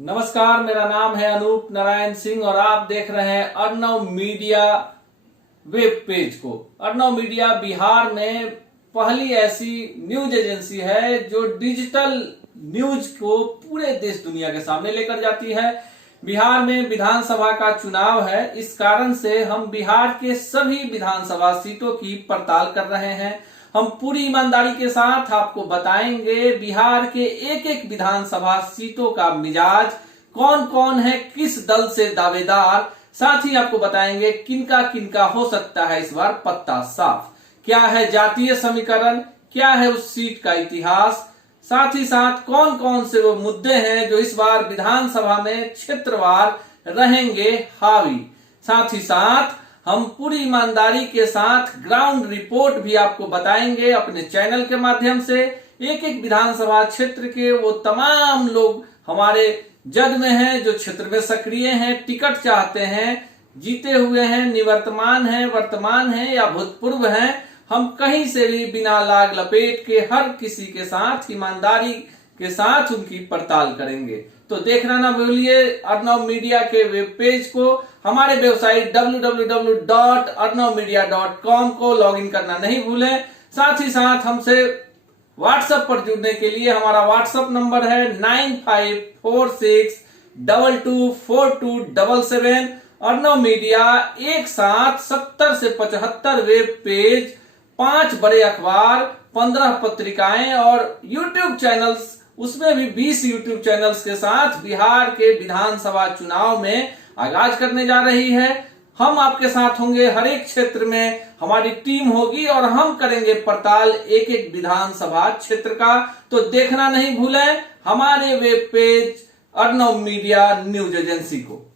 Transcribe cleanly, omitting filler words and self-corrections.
नमस्कार, मेरा नाम है अनूप नारायण सिंह और आप देख रहे हैं अर्णव मीडिया वेब पेज को। अर्णव मीडिया बिहार में पहली ऐसी न्यूज एजेंसी है जो डिजिटल न्यूज को पूरे देश दुनिया के सामने लेकर जाती है। बिहार में विधानसभा का चुनाव है, इस कारण से हम बिहार के सभी विधानसभा सीटों की पड़ताल कर रहे हैं। हम पूरी ईमानदारी के साथ आपको बताएंगे बिहार के एक एक विधानसभा सीटों का मिजाज, कौन कौन है किस दल से दावेदार। साथ ही आपको बताएंगे किनका किनका हो सकता है इस बार पत्ता साफ, क्या है जातीय समीकरण, क्या है उस सीट का इतिहास, साथ ही साथ कौन कौन से वो मुद्दे हैं जो इस बार विधानसभा में क्षेत्रवार रहेंगे हावी। साथ ही साथ हम पूरी ईमानदारी के साथ ग्राउंड रिपोर्ट भी आपको बताएंगे अपने चैनल के माध्यम से। एक एक विधानसभा क्षेत्र के वो तमाम लोग हमारे जद में हैं जो क्षेत्र में सक्रिय हैं, टिकट चाहते हैं, जीते हुए हैं, निवर्तमान हैं, वर्तमान हैं या भूतपूर्व हैं। हम कहीं से भी बिना लाग लपेट के हर किसी के साथ ईमानदारी के साथ उनकी पड़ताल करेंगे। तो देखना ना भूलिए अर्णव मीडिया के वेब पेज को, हमारे वेबसाइट www.arnavmedia.com को लॉगिन करना नहीं भूलें। साथ ही साथ हमसे व्हाट्सएप पर जुड़ने के लिए हमारा व्हाट्सएप नंबर है 9546224277। अर्णव मीडिया एक साथ 70 से 75 वेब पेज, 5 बड़े अखबार, 15 पत्रिकाएं और यूट्यूब चैनल्स, उसमें भी 20 यूट्यूब चैनल्स के साथ बिहार के विधानसभा चुनाव में आगाज करने जा रही है। हम आपके साथ होंगे, हर एक क्षेत्र में हमारी टीम होगी और हम करेंगे पड़ताल एक एक विधानसभा क्षेत्र का। तो देखना नहीं भूलें हमारे web page Arnav media news agency को।